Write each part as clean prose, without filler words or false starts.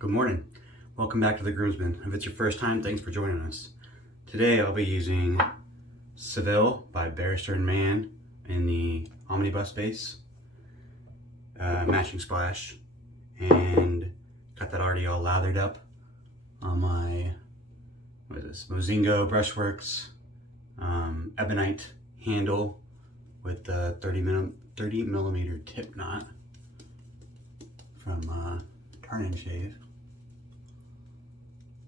Good morning. Welcome back to the Groomsman. If it's your first time, thanks for joining us. Today I'll be using Seville by Barrister and Mann in the omnibus base, matching splash, and got that already all lathered up on my, Mozingo Brushworks ebonite handle with the 30 millimeter tip knot from Turn and Shave.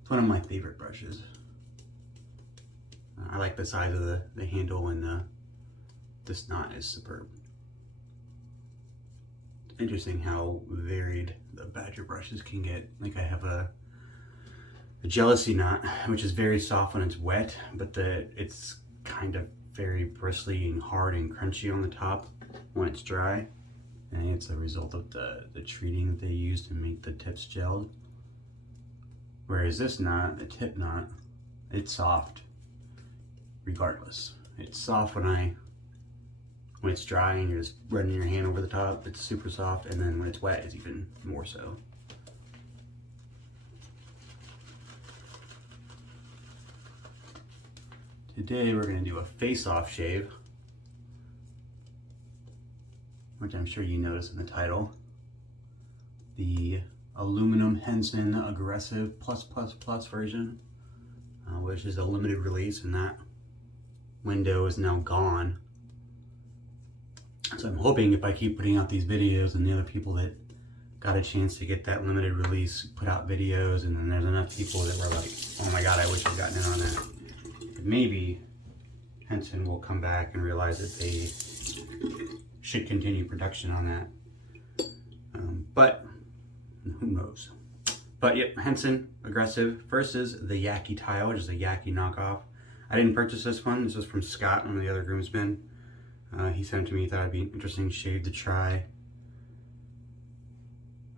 It's one of my favorite brushes. I like the size of the handle, and this knot is superb. It's interesting how varied the Badger brushes can get. Like I have a jealousy knot, which is very soft when it's wet, but it's kind of very bristly and hard and crunchy on the top when it's dry. And it's a result of the treating that they use to make the tips gelled. Whereas this knot, the tip knot, it's soft regardless. It's soft when it's dry and you're just running your hand over the top, it's super soft, and then when it's wet, it's even more so. Today we're going to do a face-off shave, which I'm sure you noticed in the title. The aluminum Henson Aggressive +++ version, which is a limited release, and that window is now gone. So I'm hoping if I keep putting out these videos and the other people that got a chance to get that limited release put out videos, and then there's enough people that were like, oh my god, I wish I'd gotten in on that, that maybe Henson will come back and realize that they should continue production on that. But who knows? But yep, Henson Aggressive versus the Yaqi Tile, which is a Yaqi knockoff. I didn't purchase this one. This was from Scott, one of the other groomsmen. He sent it to me. He thought it'd be an interesting shave to try.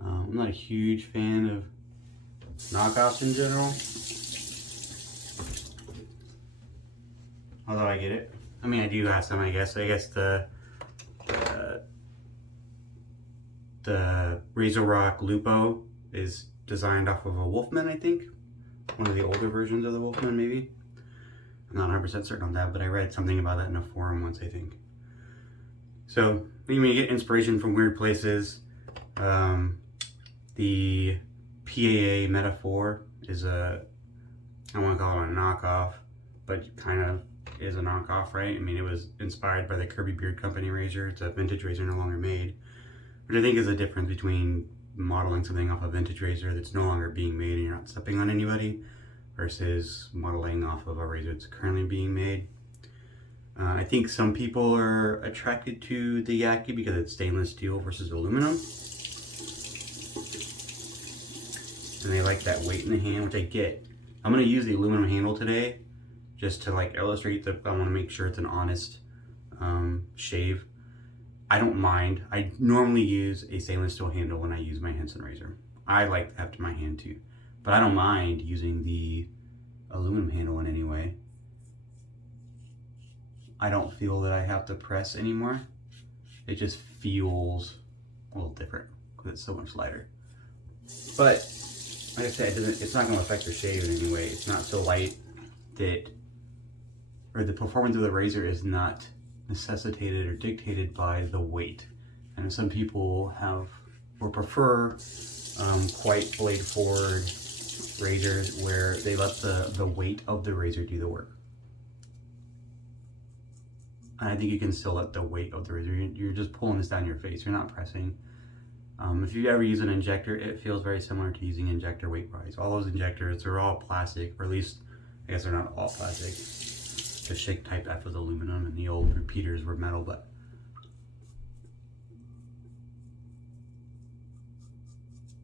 I'm not a huge fan of knockoffs in general, although I get it. I mean, I do have some, I guess. The Razor Rock Lupo is designed off of a Wolfman, I think. One of the older versions of the Wolfman, maybe. I'm not 100% certain on that, but I read something about that in a forum once, I think. So, you may get inspiration from weird places. The PAA Metaphor is I don't want to call it a knockoff, but kind of is a knockoff, right? I mean, it was inspired by the Kirby Beard Company razor. It's a vintage razor no longer made, which I think is the difference between modeling something off a vintage razor that's no longer being made and you're not stepping on anybody, versus modeling off of a razor that's currently being made. I think some people are attracted to the Yaqi because it's stainless steel versus aluminum, and they like that weight in the hand, which I get. I'm going to use the aluminum handle today just to like illustrate that I want to make sure it's an honest shave. I don't mind. I normally use a stainless steel handle when I use my Henson razor. I like to have to my hand too, but I don't mind using the aluminum handle in any way. I don't feel that I have to press anymore. It just feels a little different because it's so much lighter. But like I said, it's not going to affect your shave in any way. It's not so light that, or the performance of the razor is not necessitated or dictated by the weight. And some people have or prefer quite blade forward razors where they let the weight of the razor do the work. And I think you can still let the weight of the razor, you're just pulling this down your face, you're not pressing. If you ever use an injector, it feels very similar to using injector weight rise. All those injectors are all plastic, or at least I guess they're not all plastic. The Shake Type F was aluminum and the old repeaters were metal, but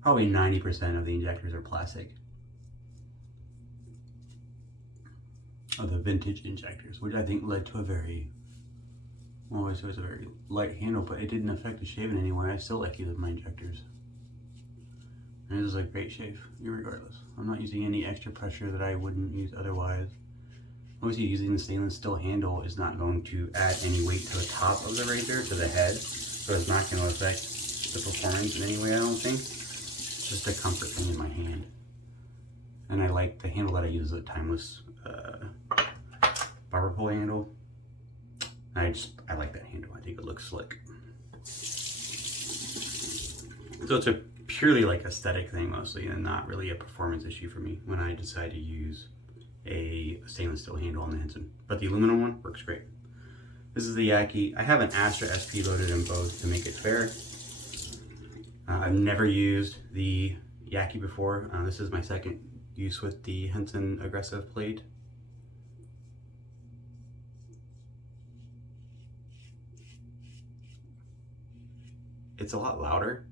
probably 90% of the injectors are plastic. Of the vintage injectors, which I think led to a very, well, it was a very light handle, but it didn't affect the shave in any way. I still like using my injectors. And this is a great shave, regardless. I'm not using any extra pressure that I wouldn't use otherwise. Obviously, using the stainless steel handle is not going to add any weight to the top of the razor, to the head, so it's not going to affect the performance in any way, I don't think. just a comfort thing in my hand. And I like the handle that I use, a timeless barber pole handle. I like that handle. I think it looks slick. So it's a purely like aesthetic thing mostly, and not really a performance issue for me when I decide to use a stainless steel handle on the Henson. But the aluminum one works great. This is the Yaqi. I have an Astra SP loaded in both to make it fair. I've never used the Yaqi before. This is my second use with the Henson Aggressive blade. It's a lot louder.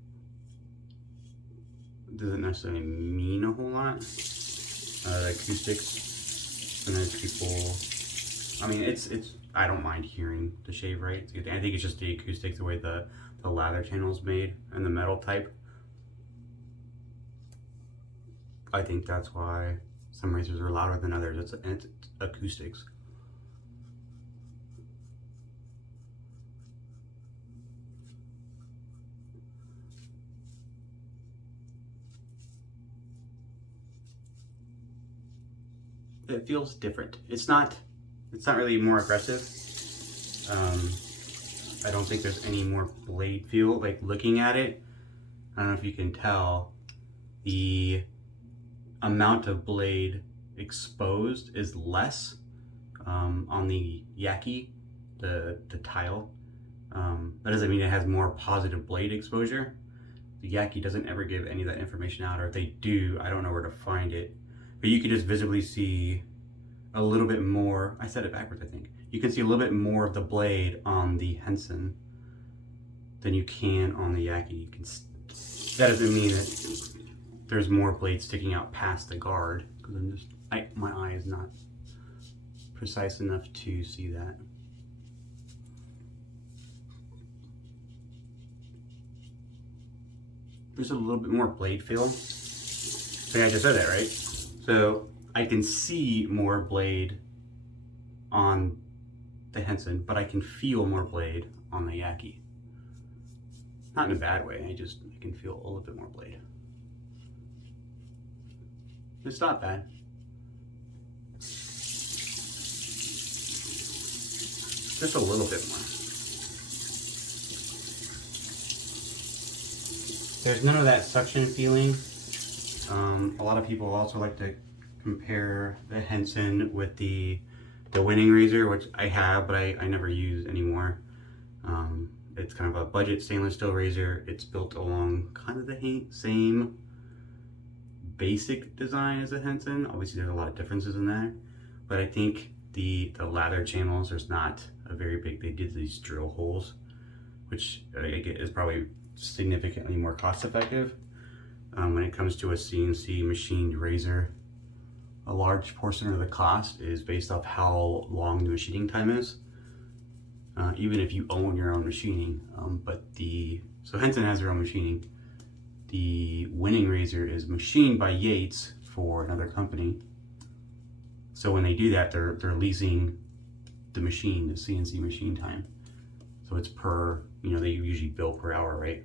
Doesn't necessarily mean a whole lot. The acoustics, sometimes people, I mean, I don't mind hearing the shave right. I think it's just the acoustics, the way the lather channel is made and the metal type. I think that's why some razors are louder than others. It's acoustics. It feels different. It's not really more aggressive. I don't think there's any more blade feel. Like looking at it, I don't know if you can tell, the amount of blade exposed is less on the Yaqi, the Tile. That doesn't mean it has more positive blade exposure. The Yaqi doesn't ever give any of that information out, or if they do, I don't know where to find it. But you can just visibly see a little bit more. I said it backwards, I think. You can see a little bit more of the blade on the Henson than you can on the Yaqi. That doesn't mean that there's more blade sticking out past the guard, because my eye is not precise enough to see that. There's a little bit more blade feel. So I just said that, right? So I can see more blade on the Henson, but I can feel more blade on the Yaqi. Not in a bad way, I can feel a little bit more blade. It's not bad. Just a little bit more. There's none of that suction feeling. A lot of people also like to compare the Henson with the winning razor, which I have, but I never use anymore. It's kind of a budget stainless steel razor. It's built along kind of the same basic design as a Henson. Obviously there's a lot of differences in that, but I think the lather channels, there's not a very big, they did these drill holes, which is probably significantly more cost effective. When it comes to a CNC machined razor, a large portion of the cost is based off how long the machining time is, even if you own your own machining. So Henson has their own machining. The winning razor is machined by Yates for another company. So when they do that, they're leasing the machine, the CNC machine time. So it's per, they usually bill per hour, right?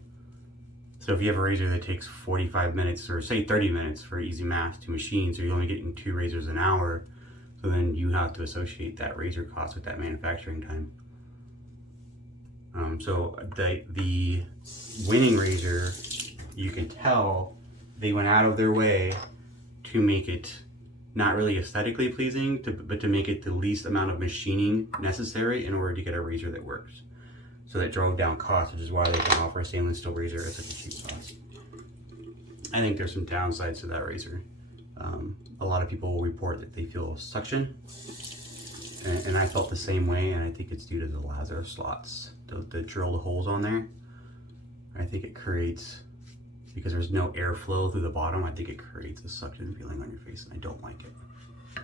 So if you have a razor that takes 45 minutes, or say 30 minutes for easy math to machine, so you're only getting 2 razors an hour, so then you have to associate that razor cost with that manufacturing time. So the winning razor, you can tell they went out of their way to make it not really aesthetically pleasing, but to make it the least amount of machining necessary in order to get a razor that works. So that drove down costs, which is why they can offer a stainless steel razor at such a cheap cost. I think there's some downsides to that razor. A lot of people will report that they feel suction, and I felt the same way, and I think it's due to the lather slots, the drilled holes on there. I think it creates, because there's no airflow through the bottom, I think it creates a suction feeling on your face, and I don't like it.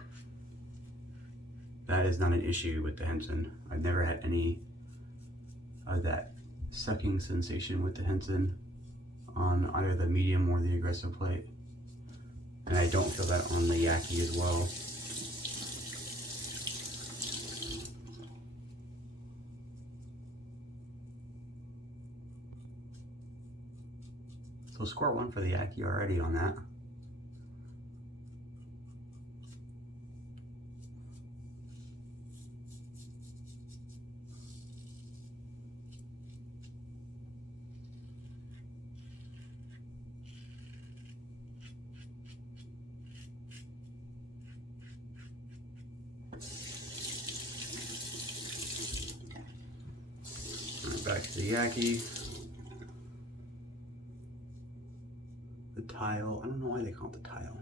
That is not an issue with the Henson. I've never had any of that sucking sensation with the Henson on either the medium or the aggressive plate. And I don't feel that on the Yaqi as well. It's So score 1 for the Yaqi already on that. Back to the Yaqi. The tile, I don't know why they call it the tile.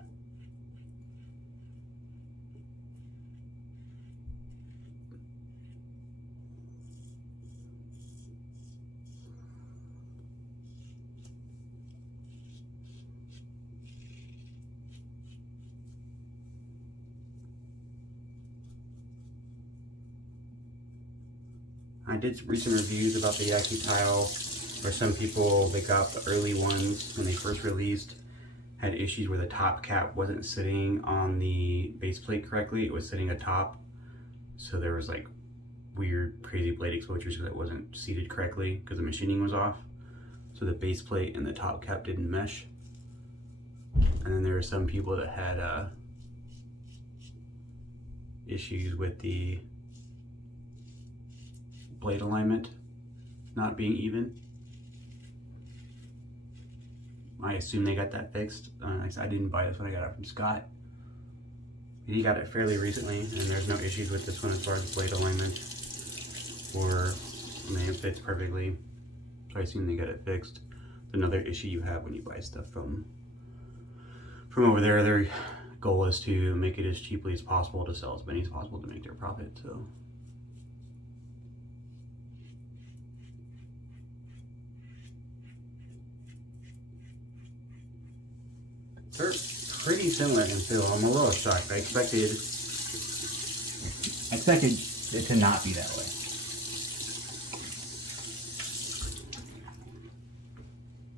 I did recent reviews about the Yaqi Tile, where some people, they got the early ones when they first released, had issues where the top cap wasn't sitting on the base plate correctly. It was sitting atop, so there was like weird, crazy blade exposures because it wasn't seated correctly because the machining was off. So the base plate and the top cap didn't mesh. And then there were some people that had issues with the blade alignment not being even. I assume they got that fixed. I didn't buy this one, I got it from Scott. He got it fairly recently, and there's no issues with this one as far as blade alignment. It fits perfectly, so I assume they got it fixed. Another issue you have when you buy stuff from over there, their goal is to make it as cheaply as possible to sell as many as possible to make their profit. So they're pretty similar in feel. I'm a little shocked. I expected it to not be that way.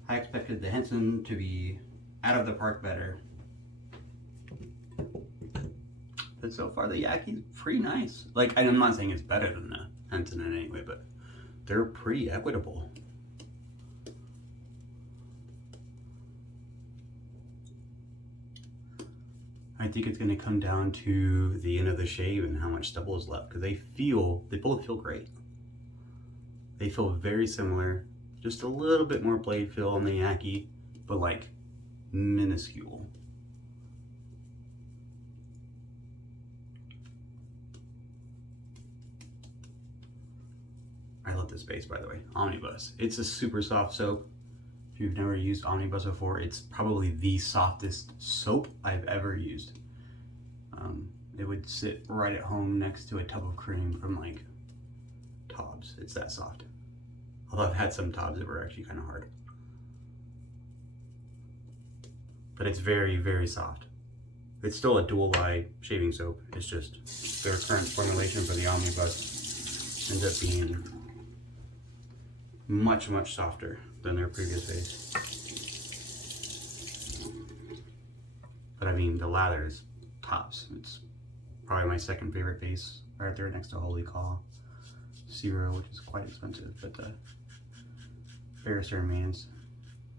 I expected the Henson to be out of the park better. But so far the Yaqi's pretty nice. Like, I'm not saying it's better than the Henson in any way, but they're pretty equitable. I think it's going to come down to the end of the shave and how much stubble is left, because they both feel great. They feel very similar, just a little bit more blade feel on the Yaqi, but like minuscule. I love this base, by the way. Omnibus. It's a super soft soap. If you've never used Omnibus before, it's probably the softest soap I've ever used. It would sit right at home next to a tub of cream from like Tobs. It's that soft. Although I've had some Tobs that were actually kind of hard. But it's very, very soft. It's still a dual eye shaving soap. It's just their current formulation for the Omnibus ends up being much, much softer than their previous base. But I mean, the lather is tops. It's probably my second favorite base, right there next to Holy Call Zero, which is quite expensive, but the Barrister and Mann's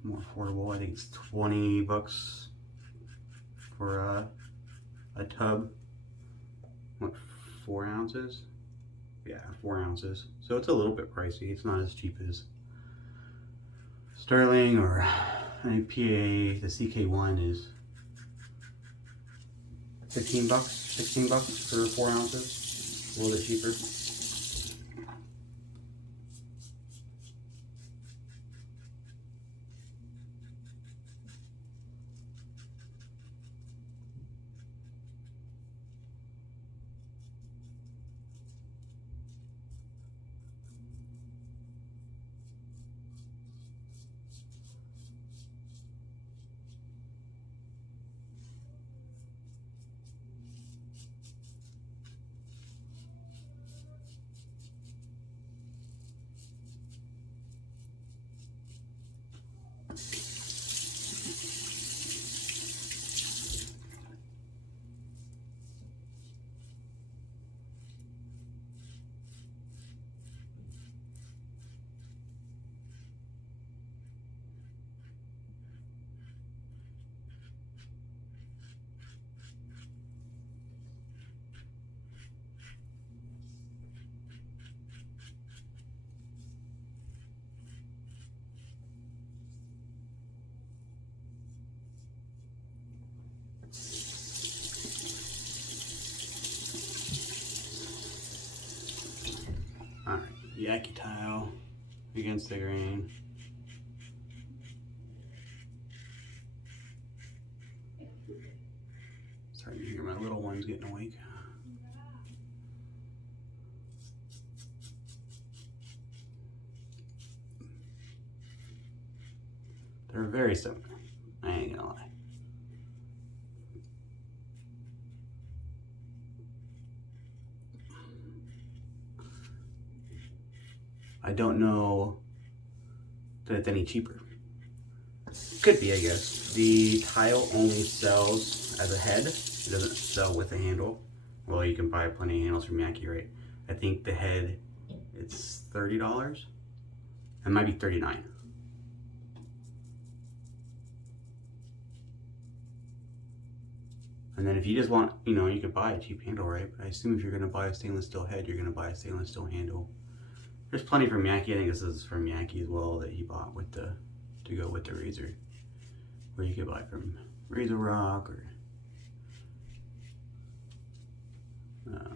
more affordable. I think it's 20 bucks for a tub. What, 4 ounces? Yeah, 4 ounces. So it's a little bit pricey. It's not as cheap as Sterling or any PA. The CK1 is 15 bucks, 16 bucks for 4 ounces. A little bit cheaper. Yaqi Tile against the grain. Starting to hear my little ones getting awake. They're very similar, I ain't gonna lie. I don't know that it's any cheaper. Could be, I guess. The tile only sells as a head. It doesn't sell with a handle. Well, you can buy plenty of handles from Yaqi, right? I think the head, it's $30. It might be $39. And then if you just want, you know, you could buy a cheap handle, right? But I assume if you're gonna buy a stainless steel head, you're gonna buy a stainless steel handle. There's plenty from Yaqi. I think this is from Yaqi as well that he bought with the, to go with the razor. Or you could buy from Razor Rock or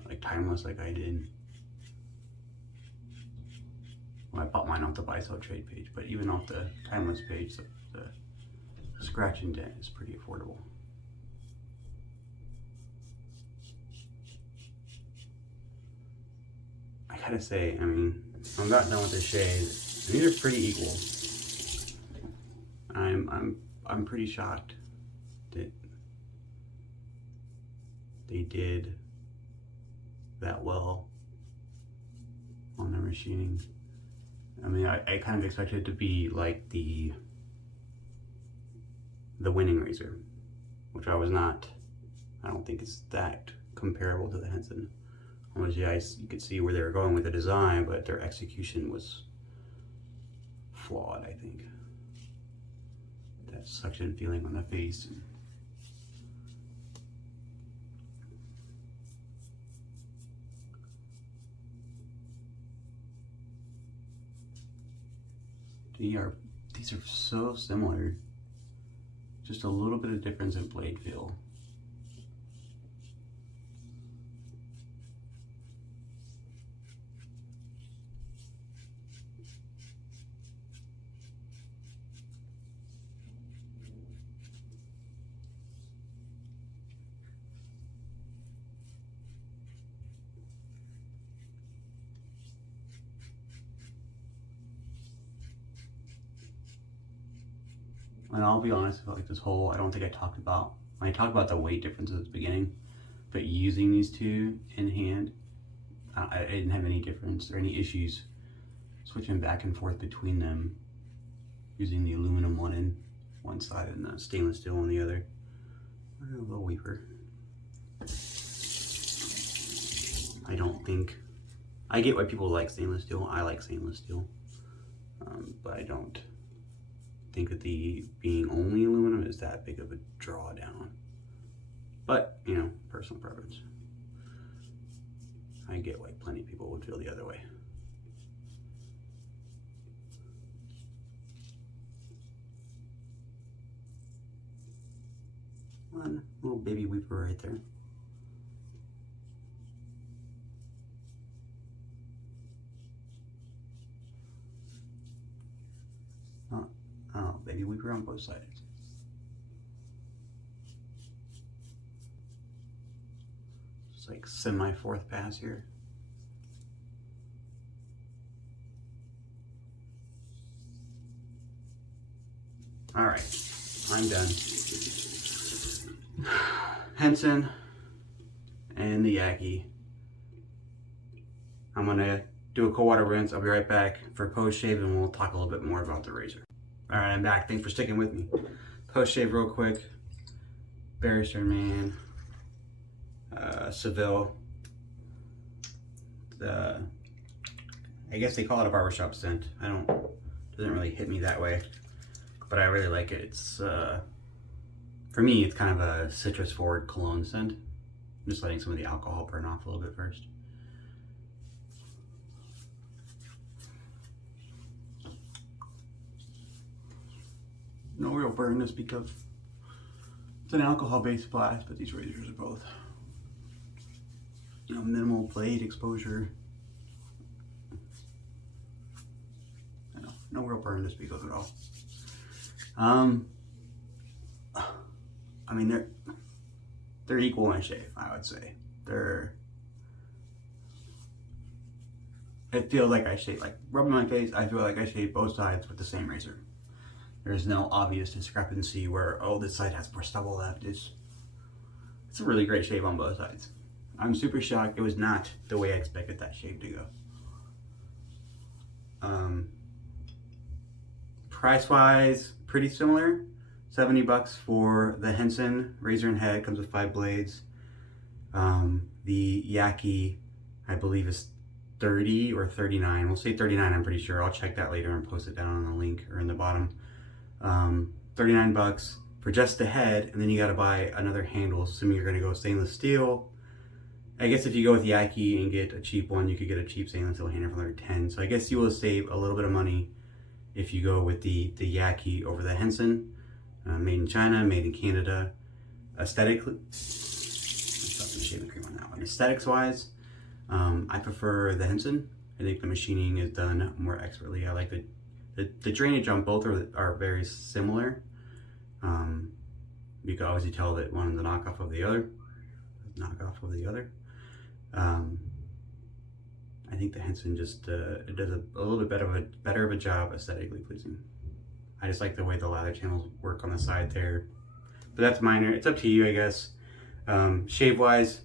like Timeless like I did. Well, I bought mine off the buy sell trade page, but even off the Timeless page, the scratch and dent is pretty affordable. I gotta say, I mean, I'm about done with this shade. These are pretty equal. I'm pretty shocked that they did that well on their machining. I mean, I kind of expected it to be like the winning razor, which I was not. I don't think it's that comparable to the Henson. Obviously, you could see where they were going with the design, but their execution was flawed, I think. That suction feeling on the face. These are so similar. Just a little bit of difference in blade feel. And I'll be honest, like this whole, I don't think I talked about, when I talked about the weight differences at the beginning, but using these two in hand, I didn't have any difference or any issues switching back and forth between them, using the aluminum one in one side and the stainless steel on the other. A little weeper. I don't think, I get why people like stainless steel. I like stainless steel, but I don't think that the being only aluminum is that big of a drawdown. But, you know, personal preference. I get why plenty of people would feel the other way. One little baby weeper right there. Oh, baby weeper on both sides. Just like semi-fourth pass here. All right, I'm done. Henson and the Yaqi. I'm gonna do a cold water rinse. I'll be right back for post shave and we'll talk a little bit more about the razor. All right, I'm back. Thanks for sticking with me. Post shave real quick. Barrister Mann, Seville. I guess they call it a barbershop scent. Doesn't really hit me that way, but I really like it. It's for me, it's kind of a citrus forward cologne scent. I'm just letting some of the alcohol burn off a little bit first. No real burn to speak of. It's an alcohol-based blast, but these razors are both, you know, minimal blade exposure. no real burn to speak of at all. I mean, they're equal in shave, I would say. It feels like I shave, like rubbing my face, I feel like I shave both sides with the same razor. There's no obvious discrepancy where, oh, this side has more stubble left. It's a really great shave on both sides. I'm super shocked. It was not the way I expected that shave to go. Price-wise, pretty similar. $70 for the Henson razor and head, comes with 5 blades. The Yaqi, I believe, is 30 or 39. We'll say 39, I'm pretty sure. I'll check that later and post it down on the link or in the bottom. $39 for just the head, and then you got to buy another handle, assuming you're going to go stainless steel. I guess if you go with Yaqi and get a cheap one, you could get a cheap stainless steel handle for like 10. So I guess you will save a little bit of money if you go with the Yaqi over the Henson. Made in China, made in Canada. Aesthetically, let's put some shaving cream on that one. Aesthetics wise, I prefer the Henson. I think the machining is done more expertly. I like the drainage on both are very similar. You can obviously tell that one is a knockoff of the other. I think the Henson just it does a little bit better of a job aesthetically pleasing. I just like the way the lather channels work on the side there. But that's minor. It's up to you, I guess. Shave wise,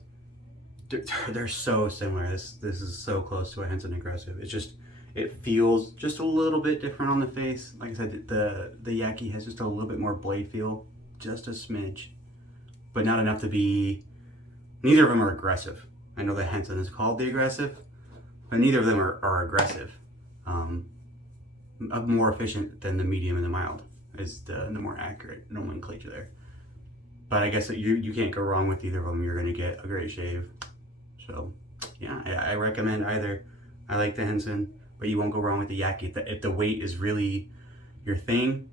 they're so similar. This is so close to a Henson Aggressive. It feels just a little bit different on the face. Like I said, the Yaqi has just a little bit more blade feel, just a smidge, but not enough to be. Neither of them are aggressive. I know the Henson is called the Aggressive, but neither of them are aggressive. More efficient than the medium and the mild is the more accurate nomenclature there. But I guess that you can't go wrong with either of them. You're going to get a great shave. So yeah, I recommend either. I like the Henson, but you won't go wrong with the Yaqi. If the weight is really your thing,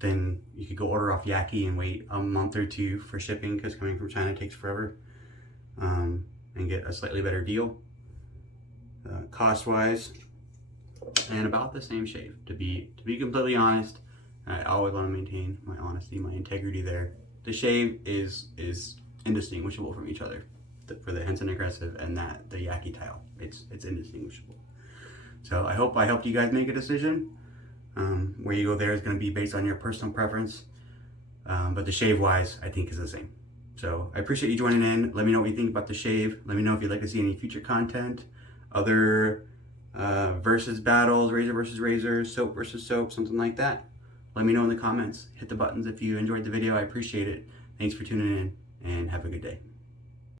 then you could go order off Yaqi and wait a month or two for shipping, because coming from China takes forever, and get a slightly better deal cost wise, and about the same shave. To be completely honest, I always want to maintain my honesty, my integrity there. The shave is indistinguishable from each other for the Henson Aggressive and the Yaqi Tile. It's indistinguishable. So I hope you guys make a decision. Where you go there is going to be based on your personal preference, but the shave wise, I think is the same. So I appreciate you joining in. Let me know what you think about the shave. Let me know if you'd like to see any future content, other versus battles, razor versus razor, soap versus soap, something like that. Let me know in the comments. Hit the buttons if you enjoyed the video. I appreciate it. Thanks for tuning in, and have a good day.